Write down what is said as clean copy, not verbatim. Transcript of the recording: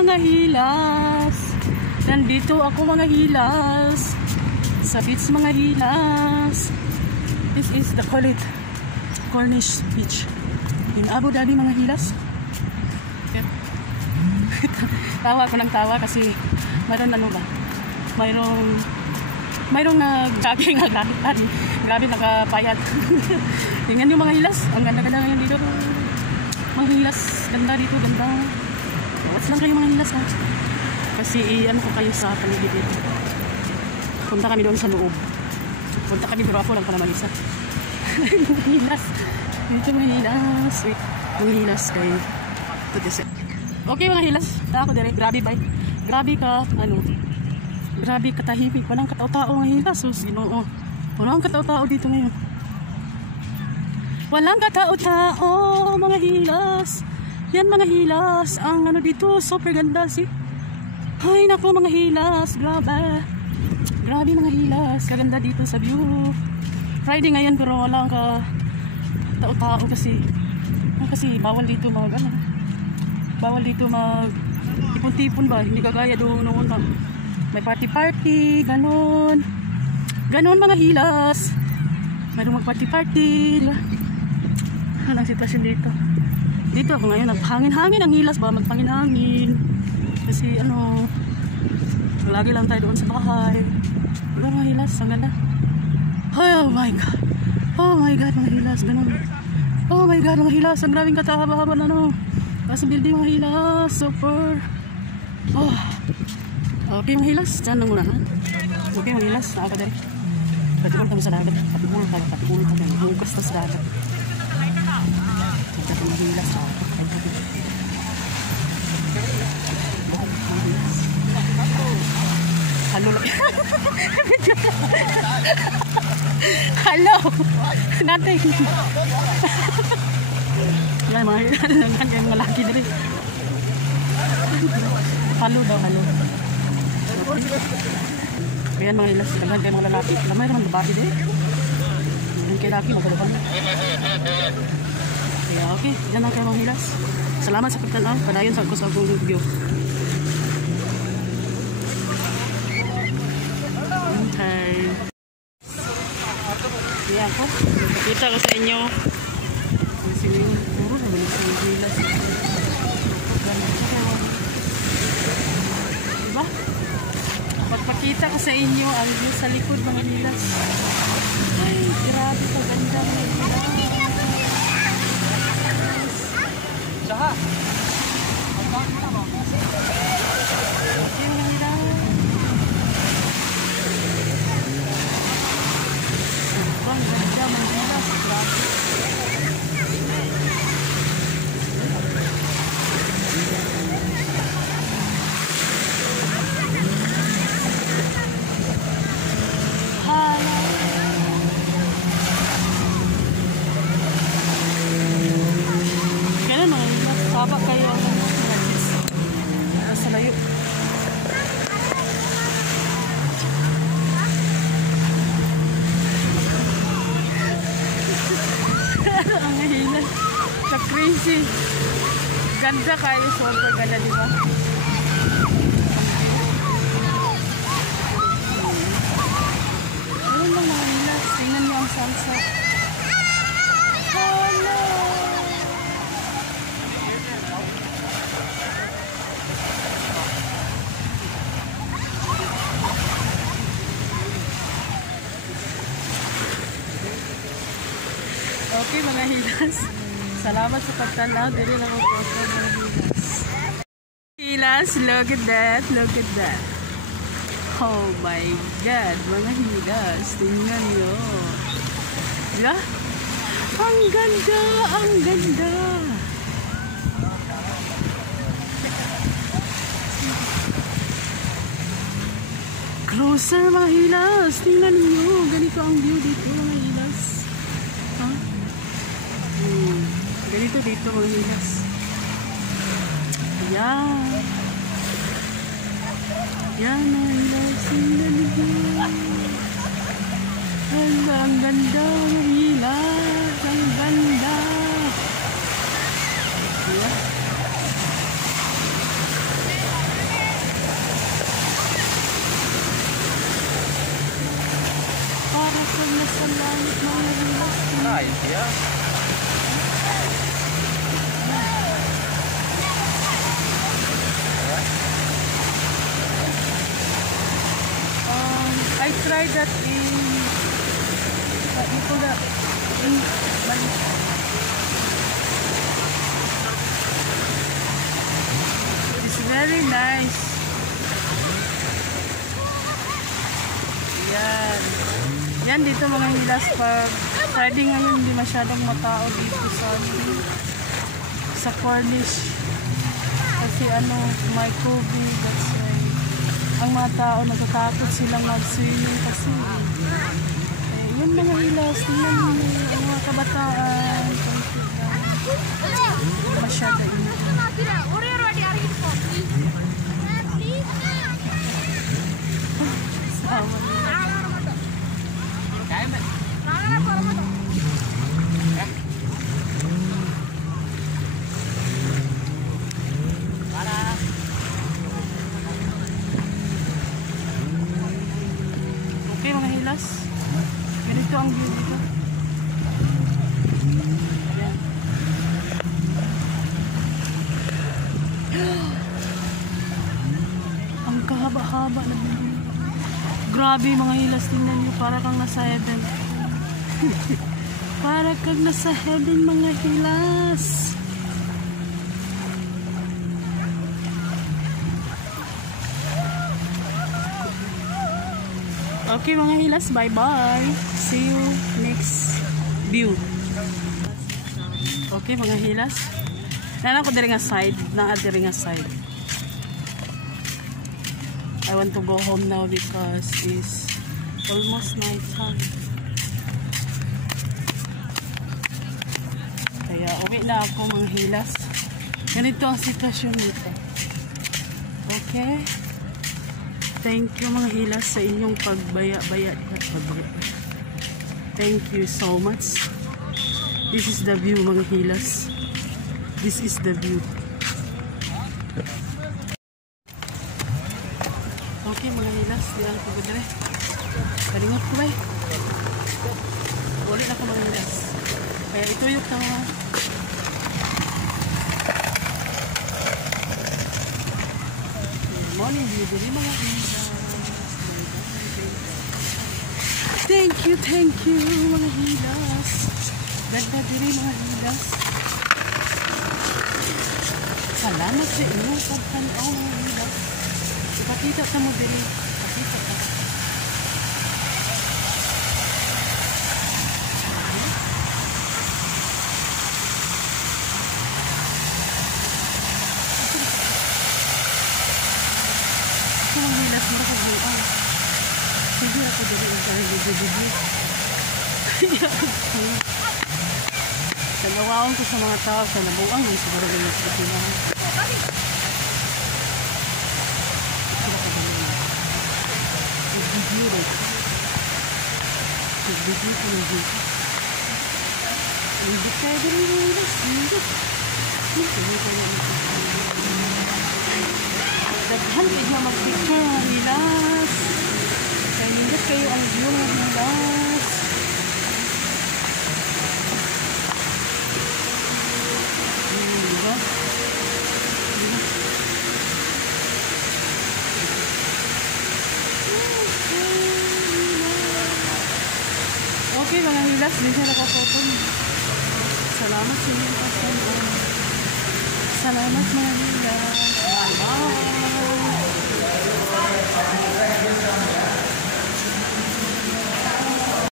mga hilas. Nandito ako mga hilas. Sa beach mga hilas. This is the Cornish Beach in Abu Dhabi mga hilas. Tawa ko ng tawa kasi mayroon ano ba? Mayroong nag-jogging na grabe nakapayat. Tingnan yung mga hilas. Ang ganda-ganda ngayon dito. Mga hilas. Ganda dito. Ganda. Watch lang kayo mga hilas ha. Kasi ano ko kayo sa paligid dito. Punta kami doon sa loob. Punta kami pero ako lang para mag-isa. Mga hilas. Dito mga hilas. Wait. Mga hilas kayo. Okay mga hilas. Ako dire. Grabe ba? Grabe ka. Ano? Grabe katahimik. Walang katao-tao mga hilas. So, Ginoo. Walang katao-tao dito ngayon. Walang katao-tao mga hilas. Yan mga hilas. Ang ano dito. Super ganda si. Ay naku mga hilas. Grabe. Grabe mga hilas. Kaganda dito sa view. Friday ngayon pero walang katao-tao kasi bawal dito mag ano. Bawal dito mag tipon-tipon ba. Hindi kagaya doon noon na may party-party, ganon mga hilas. Mayroong mag-party-party, diba? Anong sitwasyon dito? Dito ako ngayon, naghangin-hangin ang hilas ba? Magpangin-hangin. Kasi ano, lagi lang tayo doon sa bahay. Diba mga hilas? Ang ganda. Oh my God. Oh my God, mga hilas. Ganon. Oh my God, mga hilas. Ang grabing katahaba-haba na ano. Tapos building mga hilas. Super. Oh. Okay mga hilas, dyan lang muna ha. Okay mga hilas, naaka dari. Patiul kami sa dagat, patiul tayo. Hungkos na sa dagat. Ito mga hilas ha. Halo lang. Halo. Nothing. Yan mga hilas, yan mga laki dari. Halo daw, halo. Ayan mga hilas, daghan kayo mga lalaki. Lamay naman babae din. Yung kay laki, magkalaban. Kaya okay, dyan lang kayo mga hilas. Salamat sa pagtanaw. Padayon sa akong video. Okay. Ayan ko. Nakita ko sa inyo. Puro naman sa hilas. Diba? Magpakita ko sa inyo ang view sa likod mga hilas. Ay, grabe ka ganda mga hilas. Saha? Okay mga hilas. Sobrang ganda mga hilas. Grabe. Haba kayo ang sa layo. Ang hilas. Sa crazy. Ganda kayo. Sobrang ganda, diba? Ayun lang mga hilas. Tingnan niyo ang sunset. Okay mga hilas. Salamat sa pagtanaw. Dili lang ako mga hilas. Hilas, look at that. Look at that. Oh my God. Mga hilas. Tingnan nyo. Diba? Ang ganda. Ang ganda. Closer mga hilas. Tingnan nyo. Ganito ang view dito mga hilas. Huh? Ganito dito mga hilas. Ayan. Ayan mga hilas. Tingnan nyo. Ang ganda mga hilas. Ang ganda. Ayan. langit mga hilas. Nice, yeah. I tried that in it's very nice. Yan. Yan dito mga hilas pag Friday ngayon hindi masyadong matao dito sa Cornish. Kasi may COVID, that's why ang mga tao natatakot silang mag-swimming kasi yun mga hilas, tingnan mo ang mga kabataan masyado init. Okay mga hilas, ganito ang view dito. Ayan. Ang kahaba-haba na view. Grabe mga hilas, tingnan nyo, para kang nasa heaven. Para kang nasa heaven mga hilas. Okay mga hilas, bye bye. See you next view. Okay mga hilas. Nana ko diri nga side, diri nga side. I want to go home now because it's almost night time. Kaya uwi na ako mga hilas. Ganito ang sitwasyon dito. Okay. Thank you mga hilas sa inyong pagbaya-baya. Thank you so much. This is the view mga hilas. This is the view. Okay mga hilas, diyan ko dire. Kalingot ko ba? Ulit na ko mga hilas. Kaya ito yung morning view diri mga hilas. Thank you mga hilas. Ganda diri mga hilas. Salamat sa inyo pagtanaw mga hilas. Ipakita sa mo diri. Ipakita ka. Mga hilas mo ako buang. Sige ako dali ang karang video. Nagawaon ko sa mga tao sa nabuang yung siguro rin yung pagkinahan. Nag-video rin. Nag-video ko ng video. Hindi kayo din yung hilas. Hindi kayo yung daghan kayo mag-picture mga hilas. Kaya hindi kayo ang view mga hilas. Diba? Okay mga hilas, hindi na nakapotong. Salamat sa inyo. Salamat mga hilas. Bye bye.